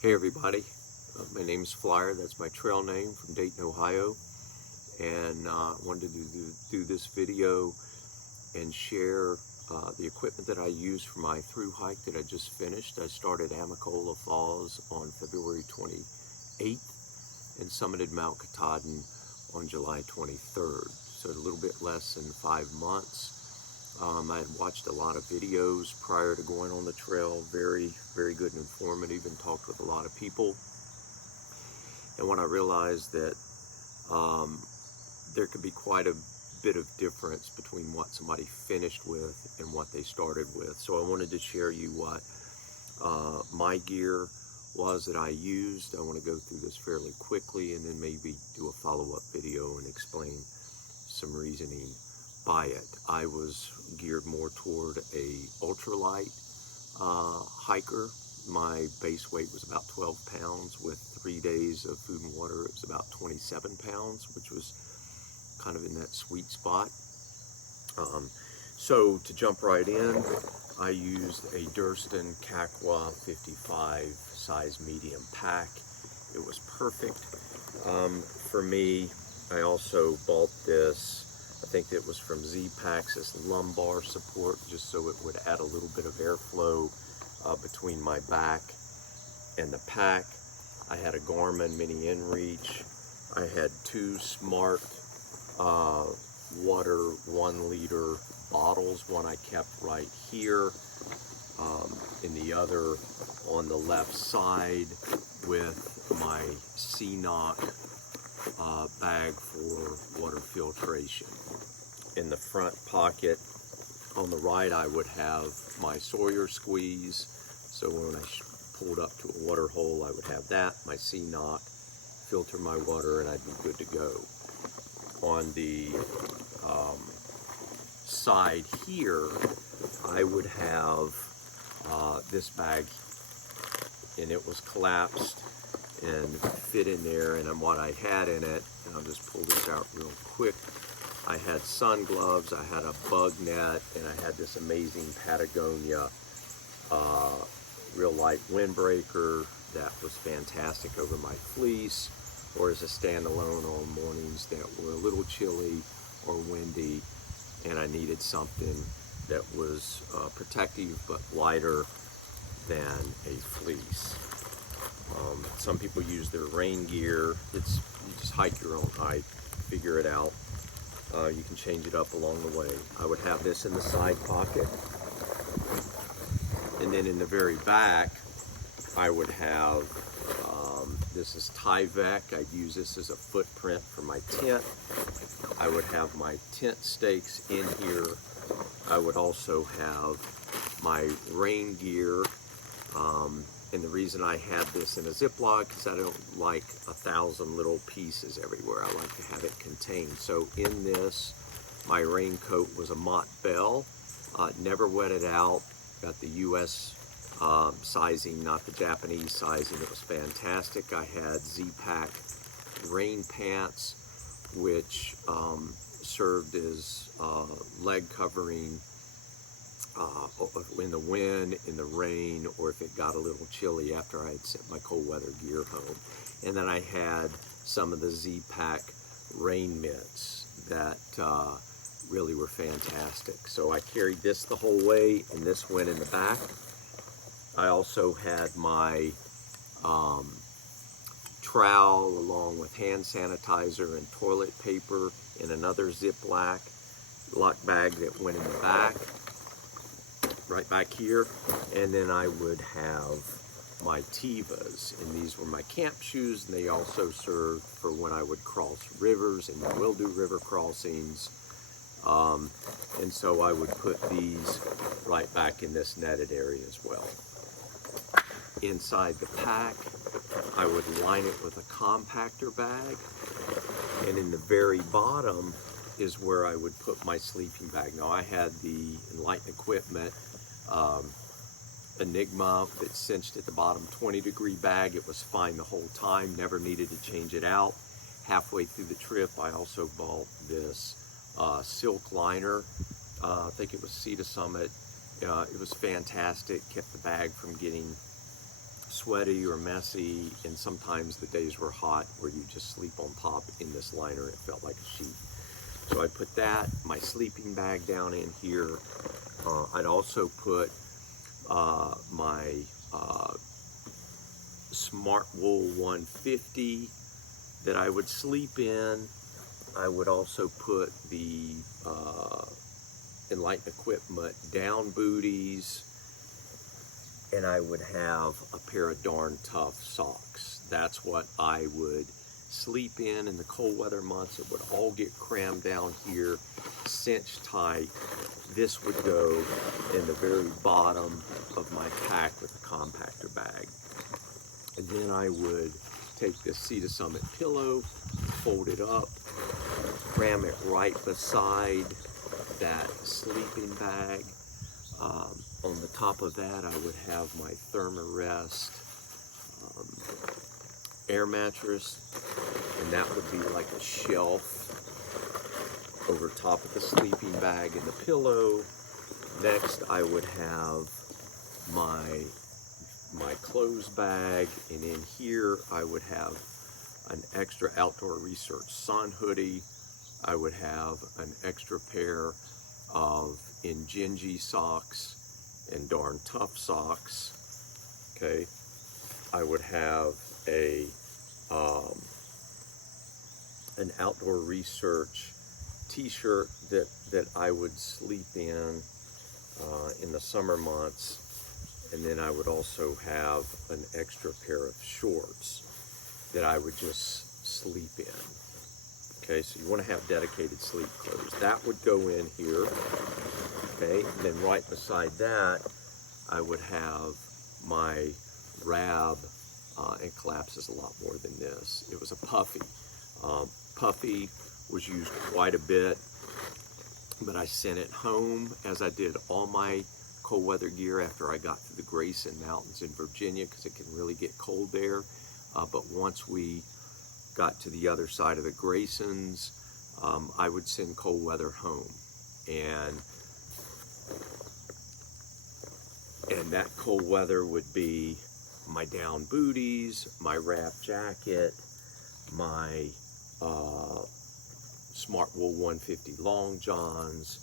Hey everybody, my name is Flyer, that's my trail name, from Dayton, Ohio, and I wanted to do this video and share the equipment that I use for my through hike that I just finished. I started Amicalola Falls on February 28th and summited Mount Katahdin on July 23rd, so a little bit less than 5 months. I had watched a lot of videos prior to going on the trail, very good and informative, and talked with a lot of people. And when I realized that there could be quite a bit of difference between what somebody finished with and what they started with. So I wanted to share you what my gear was that I used. I want to go through this fairly quickly and then maybe do a follow-up video and explain some reasoning by it. I was geared more toward a ultralight hiker. My base weight was about 12 pounds. With 3 days of food and water, it was about 27 pounds, which was kind of in that sweet spot. So to jump right in, I used a Durston Kakwa 55 size medium pack. It was perfect for me. I also bought this, I think it was from Z-Packs, this lumbar support, just so it would add a little bit of airflow between my back and the pack. I had a Garmin Mini InReach. I had 2 smart water 1 liter bottles. One I kept right here, and the other on the left side, with my CNOC bag for water filtration. In the front pocket on the right, I would have my Sawyer squeeze, so when I pulled up to a water hole, I would have that, my CNOC, filter my water, and I'd be good to go. On the side here, I would have this bag, and it was collapsed and fit in there, and what I had in it, and I'll just pull this out real quick, I had sun gloves, I had a bug net, and I had this amazing Patagonia real light windbreaker that was fantastic over my fleece, or as a standalone on mornings that were a little chilly or windy, and I needed something that was protective but lighter than a fleece. Some people use their rain gear. You just hike your own hike, figure it out. You can change it up along the way. I would have this in the side pocket, and then in the very back I would have this is Tyvek. I'd use this as a footprint for my tent. I would have my tent stakes in here. I would also have my rain gear. And the reason I had this in a Ziploc is I don't like 1,000 little pieces everywhere. I like to have it contained. So in this, my raincoat was a Mott Bell. Never wetted out. Got the US sizing, not the Japanese sizing. It was fantastic. I had Z-Pack rain pants, which served as leg covering in the wind, in the rain, or if it got a little chilly after I had sent my cold weather gear home. And then I had some of the Z-Pack rain mitts that really were fantastic. So I carried this the whole way, and this went in the back. I also had my trowel along with hand sanitizer and toilet paper in another Ziploc bag that went in the back, right back here. And then I would have my Tevas, and these were my camp shoes, and they also served for when I would cross rivers, and I will do river crossings. And so I would put these right back in this netted area as well. Inside the pack, I would line it with a compactor bag, and in the very bottom is where I would put my sleeping bag. Now I had the Enlighten Equipment Enigma that cinched at the bottom 20-degree bag. It was fine the whole time, never needed to change it out. Halfway through the trip, I also bought this silk liner. I think it was Sea to Summit. It was fantastic, kept the bag from getting sweaty or messy, and sometimes the days were hot where you just sleep on top in this liner. It felt like a sheet. So I put that, my sleeping bag down in here. I'd also put my Smart Wool 150 that I would sleep in. I would also put the Enlighten Equipment down booties, and I would have a pair of darn tough socks. That's what I would sleep in the cold weather months. It would all get crammed down here, cinched tight. This would go in the very bottom of my pack with a compactor bag. And then I would take this Sea to Summit pillow, fold it up, cram it right beside that sleeping bag. On the top of that, I would have my Thermarest air mattress, and that would be like a shelf over top of the sleeping bag and the pillow. Next, I would have my clothes bag, and in here I would have an extra Outdoor Research sun hoodie. I would have an extra pair of Injinji socks and darn tough socks. Okay, I would have an Outdoor Research t-shirt that I would sleep in the summer months, and then I would also have an extra pair of shorts that I would just sleep in. Okay, so you want to have dedicated sleep clothes. That would go in here. Okay, and then right beside that, I would have my Rab. It collapses a lot more than this. It was a Puffy. Puffy was used quite a bit, but I sent it home, as I did all my cold weather gear, after I got to the Grayson Mountains in Virginia, because it can really get cold there. But once we got to the other side of the Graysons, I would send cold weather home. And that cold weather would be my down booties, my wrap jacket, my Smart Wool 150 long johns,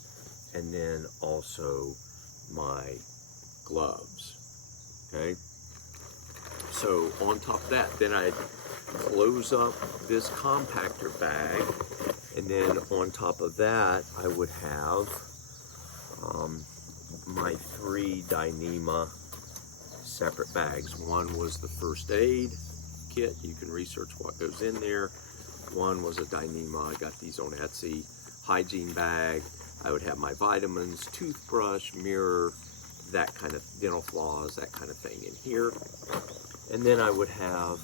and then also my gloves. Okay, so on top of that, then I'd close up this compactor bag, and then on top of that I would have my 3 Dyneema separate bags. One was the first aid kit. You can research what goes in there. One was a Dyneema. I got these on Etsy. Hygiene bag. I would have my vitamins, toothbrush, mirror, that kind of dental floss, that kind of thing in here. And then I would have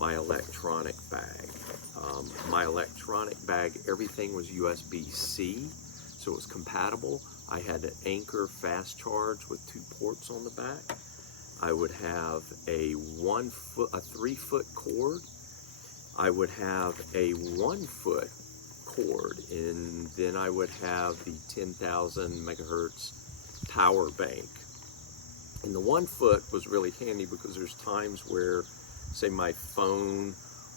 my electronic bag. My electronic bag, everything was USB-C, so it was compatible. I had an Anchor fast charge with 2 ports on the back. I would have a 3-foot cord. I would have a 1-foot cord, and then I would have the 10,000 megahertz power bank. And the 1-foot was really handy because there's times where, say, my phone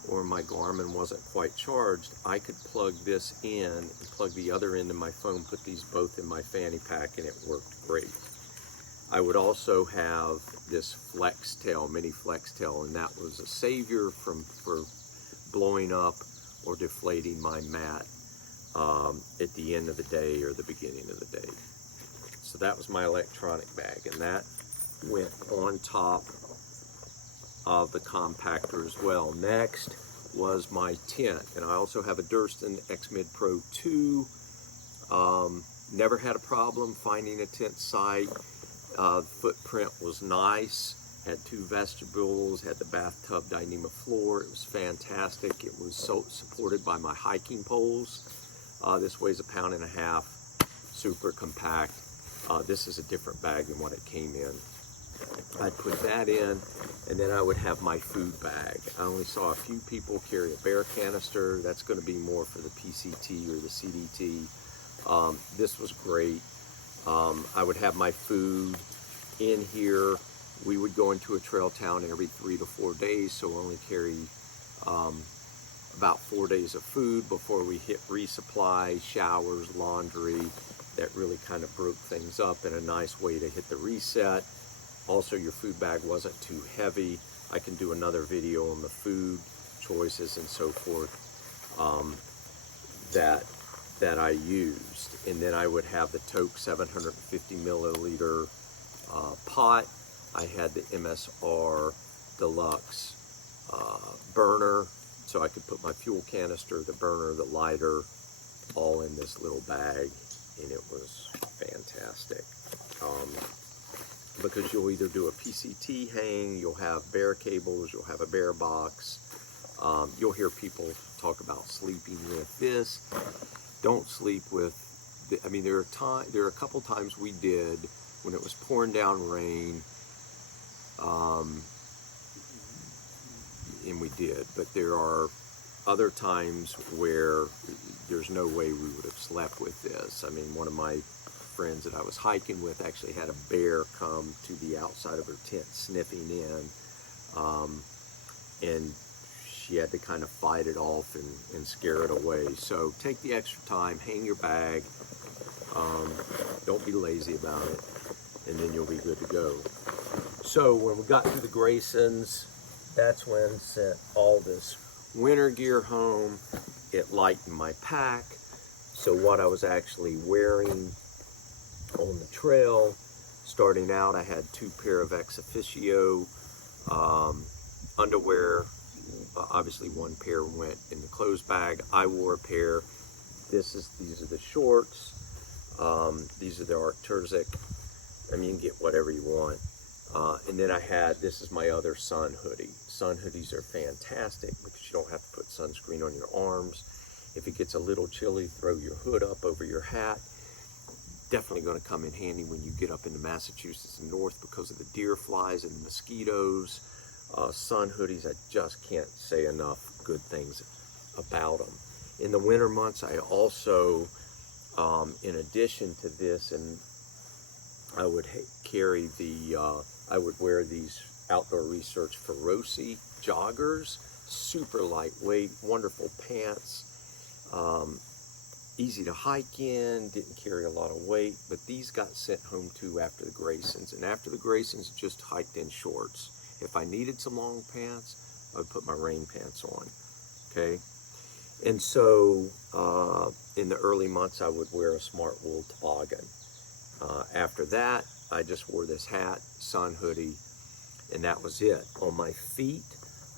or my Garmin wasn't quite charged. I could plug this in and plug the other end of my phone, put these both in my fanny pack, and it worked great. I would also have this flex tail, mini flex tail, and that was a savior for blowing up or deflating my mat at the end of the day or the beginning of the day. So that was my electronic bag, and that went on top of the compactor as well. Next was my tent, and I also have a Durston X-Mid Pro 2. Never had a problem finding a tent site. The footprint was nice, had 2 vestibules, had the bathtub Dyneema floor. It was fantastic. It was supported by my hiking poles. This weighs 1.5 pounds, super compact. This is a different bag than what it came in. I'd put that in, and then I would have my food bag. I only saw a few people carry a bear canister. That's going to be more for the PCT or the CDT. This was great. I would have my food in here we would go into a trail town every 3 to 4 days, so only carry about 4 days of food before we hit resupply, showers, laundry. That really kind of broke things up in a nice way to hit the reset. Also, your food bag wasn't too heavy. I can do another video on the food choices and so forth that I used. And then I would have the Toke 750 milliliter pot. I had the MSR Deluxe burner, so I could put my fuel canister, the burner, the lighter, all in this little bag, and it was fantastic. Because you'll either do a PCT hang, you'll have bare cables, you'll have a bare box. You'll hear people talk about sleeping with this. Don't sleep with, I mean, there are a couple times we did when it was pouring down rain, and we did, but there are other times where there's no way we would have slept with this. I mean, one of my friends that I was hiking with actually had a bear come to the outside of her tent sniffing in, and she had to kind of fight it off and scare it away. So take the extra time, hang your bag, don't be lazy about it, and then you'll be good to go. So when we got to the Graysons, that's when sent all this winter gear home. It lightened my pack. So what I was actually wearing on the trail, starting out, I had 2 pair of ex officio underwear. Obviously 1 pair went in the clothes bag. I wore a pair. These are the shorts. These are the Arcturzic. I mean, you can get whatever you want. And then I had, this is my other sun hoodie. Sun hoodies are fantastic because you don't have to put sunscreen on your arms. If it gets a little chilly, throw your hood up over your hat. Definitely going to come in handy when you get up into Massachusetts and north because of the deer flies and the mosquitoes. Sun hoodies, I just can't say enough good things about them. In the winter months, I also, in addition to this, and I would carry I would wear these Outdoor Research Feroci joggers, super lightweight, wonderful pants, easy to hike in, didn't carry a lot of weight, but these got sent home too after the Graysons. And after the Graysons, just hiked in shorts. If I needed some long pants, I would put my rain pants on, okay? And so in the early months, I would wear a smart wool toboggan. After that, I just wore this hat, sun hoodie, and that was it. On my feet,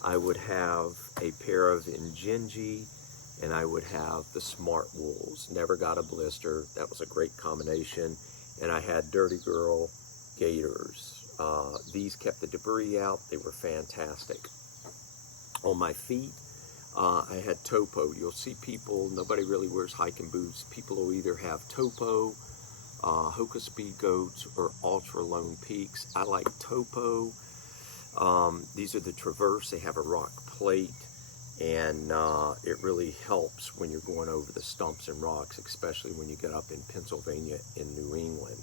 I would have a pair of Injinji, and I would have the smart wools. Never got a blister. That was a great combination. And I had Dirty Girl gaiters. These kept the debris out. They were fantastic. On my feet, I had Topo. You'll see people, nobody really wears hiking boots. People will either have Topo, Hoka Speed Goats, or Ultra Lone Peaks. I like Topo. These are the Traverse. They have a rock plate, and it really helps when you're going over the stumps and rocks, especially when you get up in Pennsylvania and New England.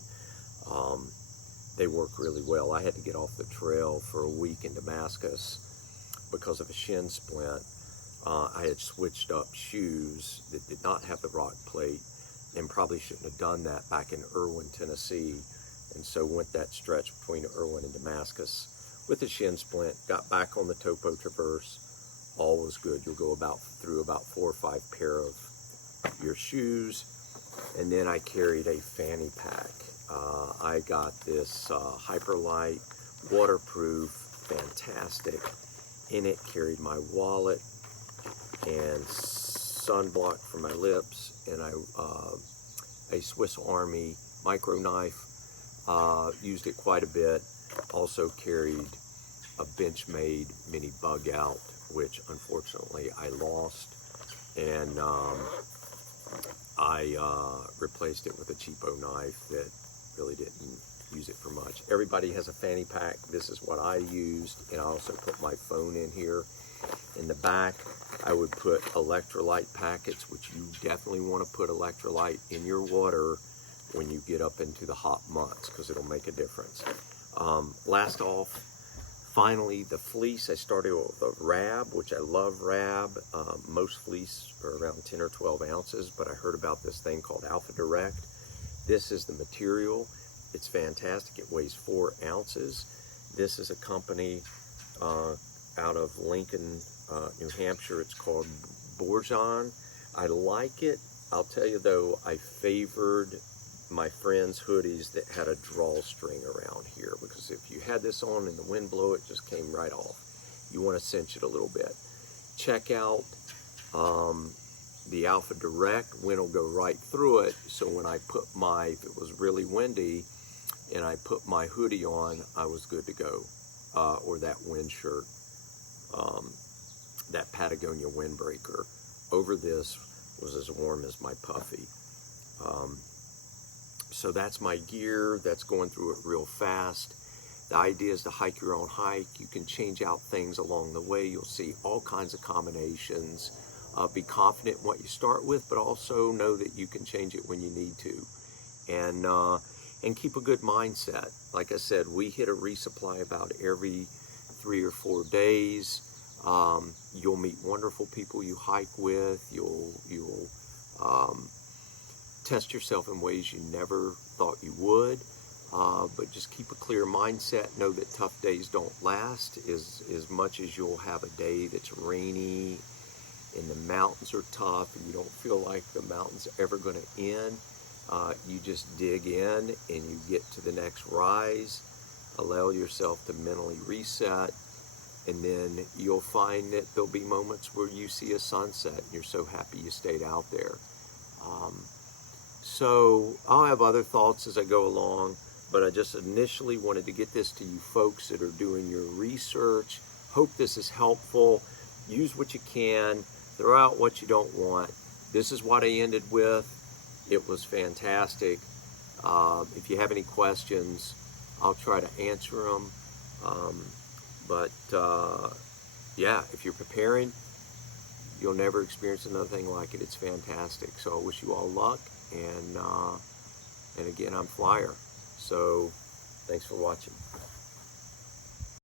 They work really well. I had to get off the trail for a week in Damascus because of a shin splint. I had switched up shoes that did not have the rock plate, and probably shouldn't have done that back in Irwin, Tennessee. And so went that stretch between Irwin and Damascus with a shin splint, got back on the Topo Traverse, all was good. You'll go through about 4 or 5 pair of your shoes. And then I carried a fanny pack. I got this Hyperlight, waterproof, fantastic. In it carried my wallet and sunblock for my lips, and a Swiss Army micro knife. Used it quite a bit. Also carried a Benchmade mini bug out, which unfortunately I lost, and I replaced it with a cheapo knife that really didn't use it for much. Everybody has a fanny pack. This is what I used, and I also put my phone in here. In the back, I would put electrolyte packets, which you definitely want to put electrolyte in your water when you get up into the hot months, because it'll make a difference. Last off, finally the fleece. I started with a rab, which I love rab. Most fleece are around 10 or 12 ounces, but I heard about this thing called Alpha Direct. This is the material. It's fantastic. It weighs 4 ounces. This is a company out of Lincoln, New Hampshire. It's called Bourgeon. I like it. I'll tell you though, I favored my friend's hoodies that had a drawstring around here, because if you had this on and the wind blew, it just came right off. You want to cinch it a little bit. Check out the Alpha Direct. Wind will go right through it, so when I put my, if it was really windy and I put my hoodie on, I was good to go. Or that wind shirt, that Patagonia windbreaker over this was as warm as my puffy. So that's my gear. That's going through it real fast. The idea is to hike your own hike. You can change out things along the way. You'll see all kinds of combinations. Be confident in what you start with, but also know that you can change it when you need to. And keep a good mindset. Like I said, we hit a resupply about every 3 or 4 days. You'll meet wonderful people you hike with. You'll test yourself in ways you never thought you would. But just keep a clear mindset. Know that tough days don't last as much as you'll have a day that's rainy and the mountains are tough and you don't feel like the mountain's ever going to end. You just dig in and you get to the next rise. Allow yourself to mentally reset, and then you'll find that there'll be moments where you see a sunset and you're so happy you stayed out there. So I'll have other thoughts as I go along, but I just initially wanted to get this to you folks that are doing your research. Hope this is helpful. Use what you can, throw out what you don't want. This is what I ended with. It was fantastic. If you have any questions, I'll try to answer them. Yeah, if you're preparing, you'll never experience another thing like it. It's fantastic. So I wish you all luck. And again, I'm Flyer. So thanks for watching.